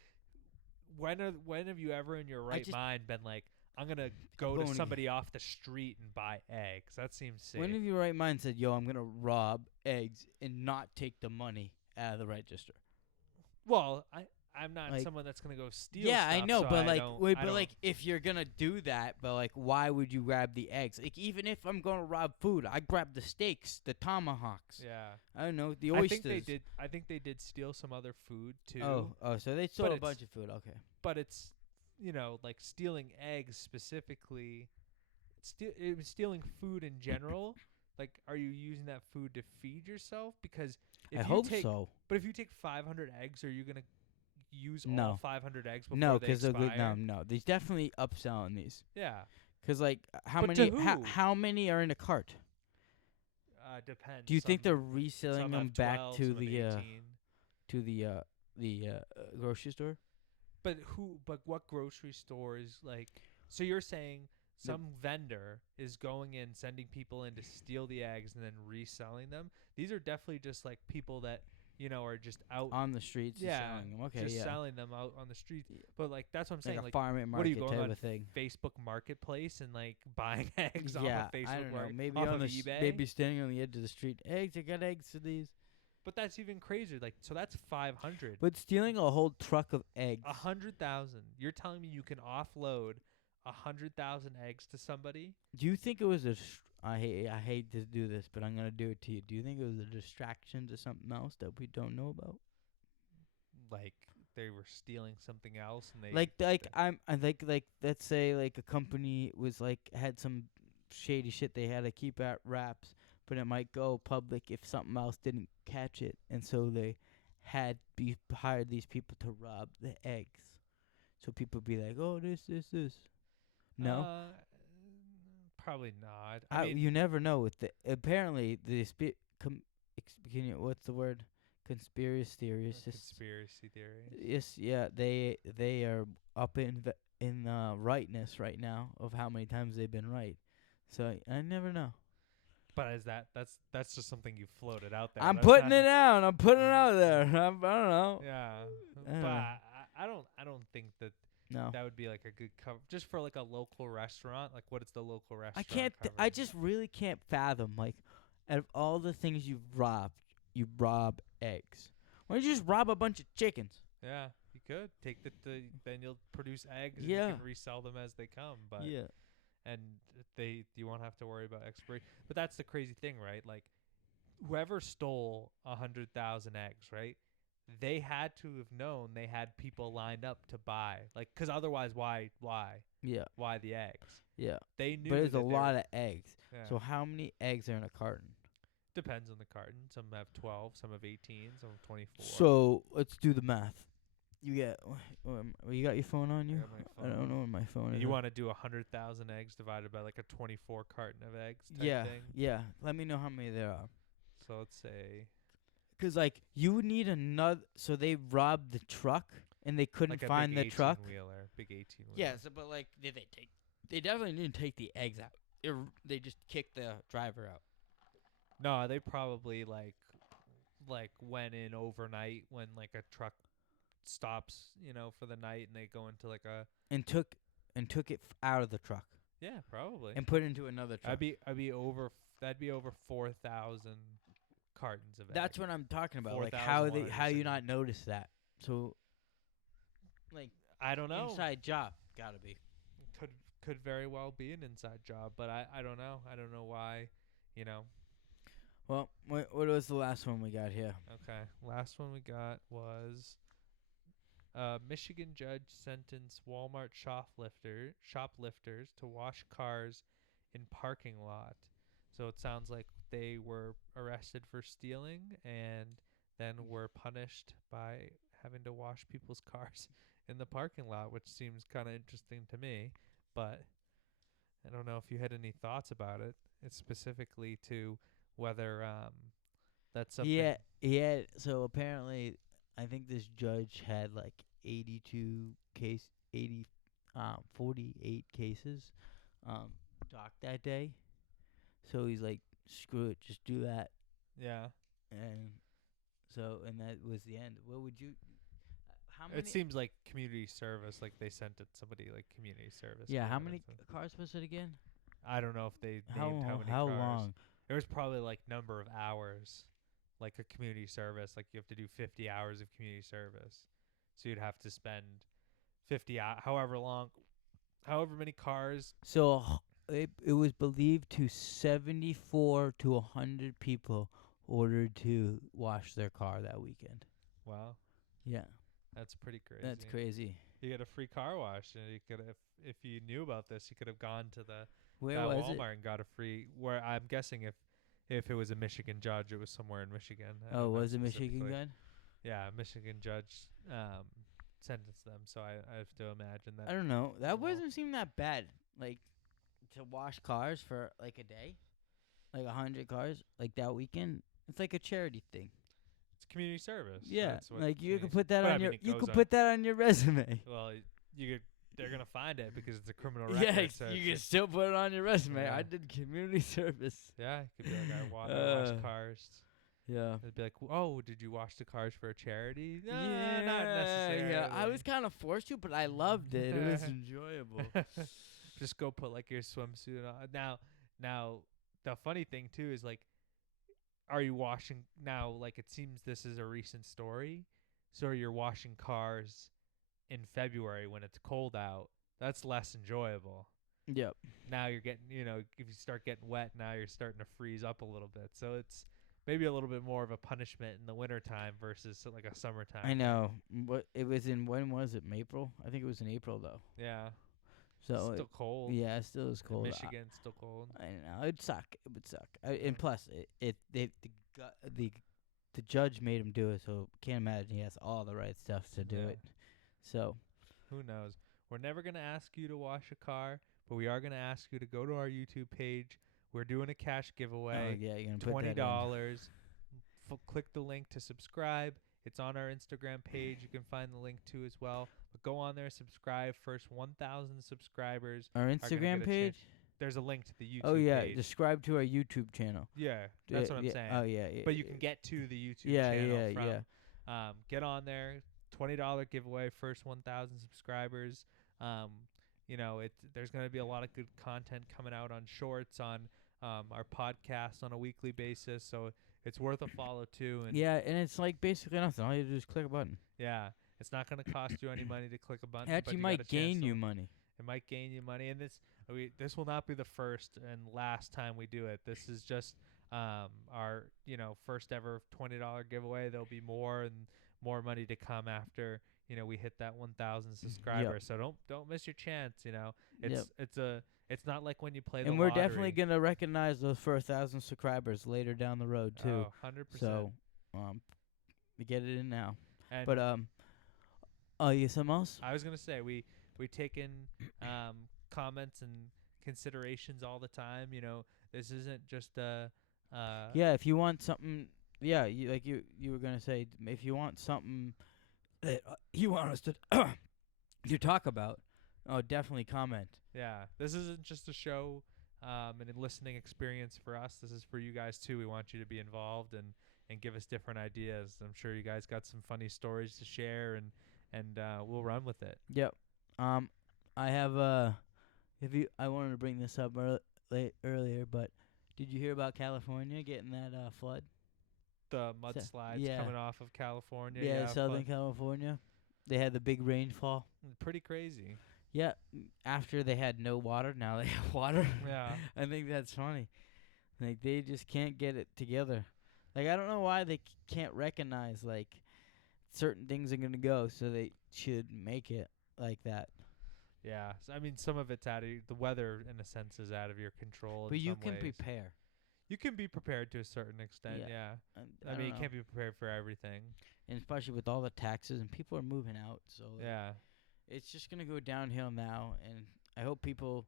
when have you ever in your right mind been like, I'm gonna go to somebody off the street and buy eggs? That seems safe. When have your right mind said, yo, I'm gonna rob eggs and not take the money out of the register? Well, I'm not someone that's gonna go steal Yeah, stuff, I know, so but like, if you're gonna do that, but like, why would you grab the eggs? Like, even if I'm gonna rob food, I grab the steaks, the tomahawks. Yeah, I don't know, the oysters. I think they did steal some other food too. Oh, so they stole a bunch of food. Okay, but it's like stealing eggs specifically. Stealing food in general. Like, are you using that food to feed yourself? Because I hope so. But if you take 500 eggs, are you gonna use No. all 500 eggs before No, they because expire? no. There's definitely upselling these. Yeah. Because like, how But many? to who? How many are in a cart? Depends. Do you think they're Some reselling them have back 12, to some have the 18. grocery store? But what grocery store is like? So you're saying some vendor is going in, sending people in to steal the eggs and then reselling them? These are definitely just like people that are just out on the streets. Yeah, selling them. Okay, just yeah. selling them out on the street. But like, that's what I'm saying. Like a Like, farm and what are you market going type on of thing. Facebook Marketplace and like buying eggs off Yeah, of Facebook I don't know. Market, Maybe off on of the eBay? maybe standing on the edge of the street. Eggs, I got eggs for these. But that's even crazier. Like, so that's 500. But stealing a whole truck of eggs. 100,000. You're telling me you can offload 100,000 eggs to somebody? Do you think it was I hate to do this, but I'm gonna do it to you. Do you think it was a distraction to something else that we don't know about? Like, they were stealing something else, and let's say like a company was like had some shady shit they had to keep at wraps, but it might go public if something else didn't catch it, and so they hired these people to rob the eggs, so people be like, oh, this. No, probably not. I mean, you never know with apparently the what's the word? Conspiracy theorists. Conspiracy theories. Yes, yeah, they are up in rightness right now of how many times they've been right. So I never know. But that's just something you floated out there. I'm That's putting not- it out. I'm putting it out there. I don't know. Yeah, Yeah. but I don't think that No. that would be like a good cover just for like a local restaurant. Like, what is the local restaurant? I can't. I covering? just really can't fathom, like, out of all the things you've robbed, you rob eggs. Why don't you just rob a bunch of chickens? Yeah, you could take then you'll produce eggs. Yeah. And you can resell them as they come. But Yeah. and you won't have to worry about expiration. But that's the crazy thing, right? Like, whoever stole 100,000 eggs, right? They had to have known they had people lined up to buy, like, because otherwise, why Yeah. the eggs? Yeah. They knew. But there's that a lot of eggs. Yeah. So how many eggs are in a carton? Depends on the carton. Some have 12, some have 18, some have 24. So let's do the math. You you got your phone on you? I got my I don't phone. know where my phone is. You want to do 100,000 eggs divided by like a 24 carton of eggs type thing? Yeah. Let me know how many there are. So let's say 'Cause like you would need another. So they robbed the truck and they couldn't Like a find big the 18 truck. wheeler, big 18 wheeler. Yeah, so, but like, did they take? They definitely didn't take the eggs out. They just kicked the driver out No, they probably like went in overnight when like a truck stops, for the night, and they go into like a and took it out of the truck yeah, probably. and put it into another truck. That'd be over 4,000 cartons of eggs. That's what I'm talking about. Like how you not notice that? So, like, I don't know. inside job gotta be. Could very well be an inside job, but I don't know. I don't know why, Well, what was the last one we got here? Okay, last one we got was Michigan judge sentenced Walmart shoplifters to wash cars in parking lot. So it sounds like they were arrested for stealing and then were punished by having to wash people's cars in the parking lot, which seems kind of interesting to me. But I don't know if you had any thoughts about it. It's specifically to whether that's something. Yeah. So apparently, I think this judge had like 48 cases, docked that day. So he's like, screw it, just do that. Yeah. And that was the end. What would you? How many? It seems like community service, like they sent it somebody like community service. Yeah. How many cars was it again? I don't know if they named how many How cars. long? It was probably like number of hours, like a community service. Like you have to do 50 hours of community service, so you'd have to spend 50 however many cars. So it was believed to 74 to 100 people ordered to wash their car that weekend. Wow. Yeah. That's pretty crazy. That's crazy. You get a free car wash, and you could, if you knew about this, you could have gone to the Where was Walmart and got a free. Where I'm guessing if it was a Michigan judge, it was somewhere in Michigan. Oh, was it Michigan judge? Yeah, Michigan judge sentenced them. So I have to imagine that. I don't know. That doesn't seem that bad. Like to wash cars for like a day, like 100 cars, like that weekend. It's like a charity thing. It's community service. Yeah, like you could put that but on your put that on your resume. Well, they're gonna find it because it's a criminal Yeah, record. So you can still put it on your resume. Yeah. I did community service. Yeah, it could be like I wash cars. Yeah. It'd be like, oh, did you wash the cars for a charity? No, Yeah, not necessarily. Yeah, I was kind of forced to, but I loved it. It was enjoyable. Just go put like your swimsuit on. Now, the funny thing too is like, are you washing now? Like it seems this is a recent story, so you're washing cars in February when it's cold out. That's less enjoyable. Yep. Now you're getting, if you start getting wet, now you're starting to freeze up a little bit. So it's maybe a little bit more of a punishment in the wintertime versus like a summertime. I know. But it was when was it? April? I think it was in April though. Yeah. So it's still cold. Yeah, it still is cold. Michigan's still cold. I know. It'd suck. It would suck. And plus, the judge made him do it, so can't imagine he has all the right stuff to do it. So who knows? We're never gonna ask you to wash a car, but we are gonna ask you to go to our YouTube page. We're doing a cash giveaway. Oh, yeah, you're gonna put $20. Click the link to subscribe. It's on our Instagram page. You can find the link too as well. But go on there, subscribe. First 1,000 subscribers. Our Instagram page? There's a link to the YouTube page. Oh, yeah. Subscribe to our YouTube channel. Yeah, that's what I'm saying. Oh, yeah. But you can get to the YouTube channel from. Yeah. Get on there. $20 giveaway. First 1,000 subscribers. There's going to be a lot of good content coming out on shorts, on our podcast on a weekly basis. So it's worth a follow too. And and it's like basically nothing. All you do is click a button. Yeah, it's not going to cost you any money to click a button. It actually might gain you money. It might gain you money, and this will not be the first and last time we do it. This is just our first ever $20 giveaway. There'll be more and more money to come after we hit that 1,000 subscribers. Yep. So don't miss your chance. It's not like when you play the and lottery. We're definitely gonna recognize those first 1,000 subscribers later down the road too. 100%. So we get it in now. And but you something else? I was gonna say we take in comments and considerations all the time. This isn't just if you want something yeah, you were gonna say if you want something that you want us to to talk about, oh, definitely comment. Yeah, this isn't just a show, and a listening experience for us. This is for you guys too. We want you to be involved and give us different ideas. I'm sure you guys got some funny stories to share, and we'll run with it. Yep. I have if you I wanted to bring this up earlier, but did you hear about California getting that flood? The So- mudslides yeah. coming off of California. Yeah, Yeah, Southern California. They had the big rainfall. pretty crazy. Yeah, after they had no water, now they have water. Yeah. I think that's funny. Like they just can't get it together. Like I don't know why they can't recognize like certain things are gonna go, so they should make it like that. Yeah, so, I mean, some of it's out of the weather, in a sense, is out of your control. But in you some can ways. prepare. You can be prepared to a certain extent. Yeah. Yeah. I I mean, you don't can't know. be prepared for everything. And especially with all the taxes and people are moving out, so like, Yeah. it's just gonna go downhill now. And I hope people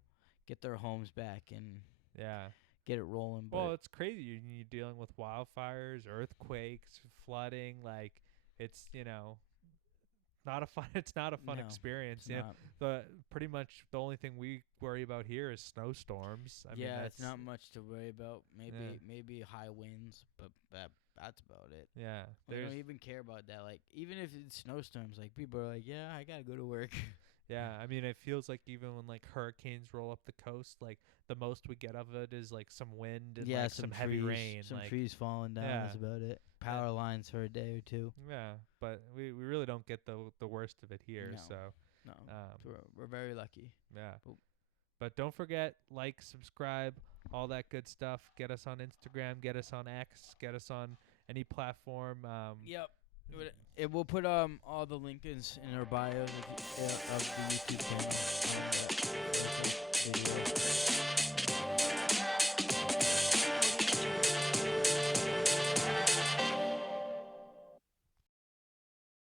get their homes back and Yeah. get it rolling. But Well, it's crazy. You're dealing with wildfires, earthquakes, flooding. Like, it's not a fun. It's not a fun no, experience. it's You know, not. pretty much the only thing we worry about here is snowstorms. I mean, Yeah, that's it's not much to worry about. Maybe Yeah. maybe high winds, but that's about it. Yeah. We There's don't even care about that. Like even if it's snowstorms, like people are like, yeah, I gotta go to work. Yeah, I mean, it feels like even when like hurricanes roll up the coast, like the most we get of it is like some wind and yeah, like some heavy trees, rain. some like, trees falling down. Yeah. That's about it. Power lines for a day or two. Yeah, but we really don't get the worst of it here. No. So No, um, we're very lucky. yeah. But- But don't forget, like, subscribe, all that good stuff. Get us on Instagram, get us on X, get us on any platform. Yep. It will put all the links in our bios of the YouTube channel.